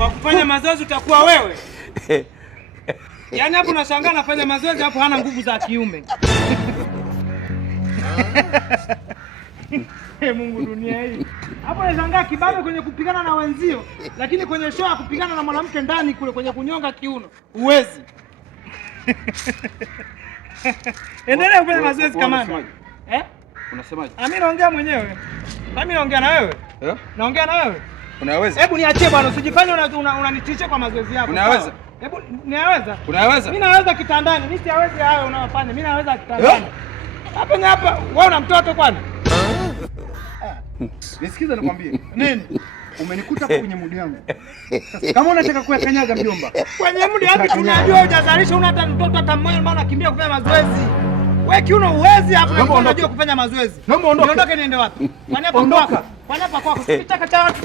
Wa kufanya mazoezi utakuwa wewe. Yaani hapo unashangaa nafanya mazoezi hapo hana nguvu za kiume. Mungu dunia hii. Hapo unashangaa kibabe kwenye kupigana na wenzio, lakini kwenye show ya kupigana na mwanamke ndani kule kwenye kunyonga kiuno, uwezi. Endelea kufanya mazoezi kama. Unasemaje? Mimi naongea mwenyewe. Mimi naongea na wewe. Naongea na wewe. Unaweza? Hebu niachie bwana, usijifanye unanitisha kwa mazoezi yako. Unaweza? Hebu niaweza? Unaweza? Mimi naweza kitandani, mimi siwezi hayo unayofanya. Mimi naweza kitandani. Hapa wewe una mtoto kwani? Nisikize nikwambie. Nini? Umenikuta hapo kwenye mudi yangu. Kama unataka kuyakanyaga mjomba. Kwenye mudi hadi tunajua hujazalisha una hata mtoto hata mmoja ambao anakimbia kufanya mazoezi. Wewe kiuno uwezi hapo unajua kufanya mazoezi. Naomba ondoke. Niondoke niende wapi? Kwani hapa kwako? Kwani hapa kwako? Sitaka cha watu.